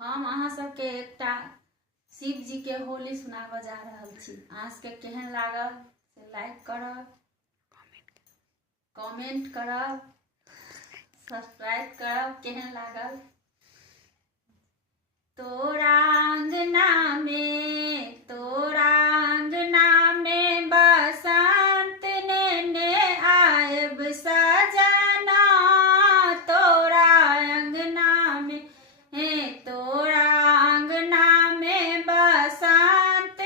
हम अहाँ सबके एकटा शिव जी के होली सुनाबऽ जा रहल छी। अहाँ सबके केहन लागल से लाइक करब, कमेंट करब, सब्सक्राइब करब। केहन लागल? तोरा अंगना में बसंत ने आयब सजना। तोरा अंगना में बसंत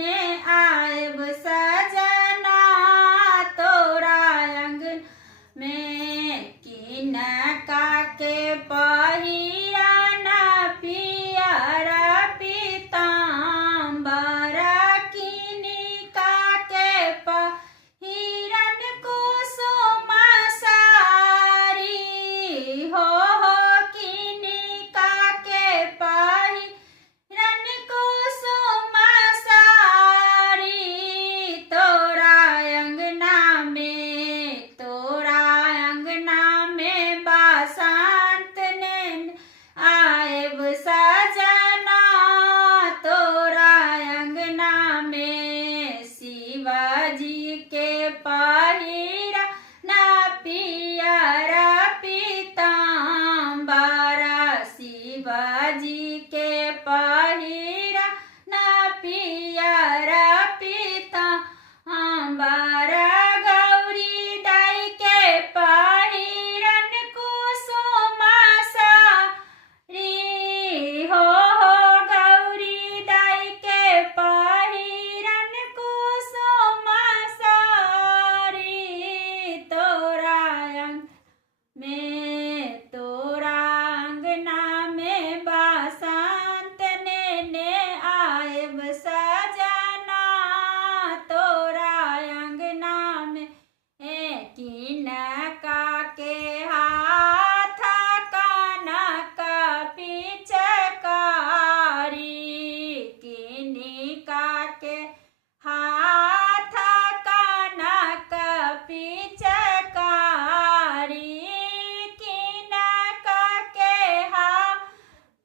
ने आयब सजना। तोरा अंगना में किनका के पहिरन पियर पीताम्बर, किनका के पहिरन कुसुम साड़ी हो। किनका के पहिरन कुसुम साड़ी। तोरा अंगना में बसंत ने आयब सजना। तोरा अंगना में शिवजी के पहिरन पियर पीताम्बर, शिवजी के पहिरन पियर पीताम्बर। गौरी दाई के पहिरन कुसुम साड़ी हो। गौरी दाई के पहिरन कुसुम साड़ी। तोरा अंगना में बसंत ने आयब सजना। तोरा अंगना में किनका के हाथ कनक पिचकारी। किनका के हाथ कनक पिचकारी। किनका के हाथ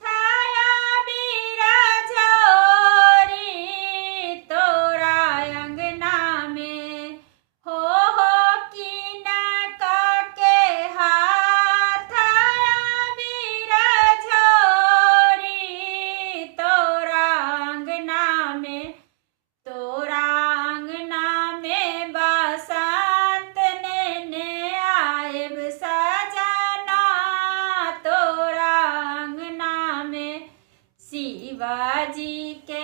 अबीर झोरी। तोरा अंगना में हो किनका के हाथ अबीर झोरी। तोरा अंगना में बसंत ने आयब सजना। तोरा अंगना में शिवजी के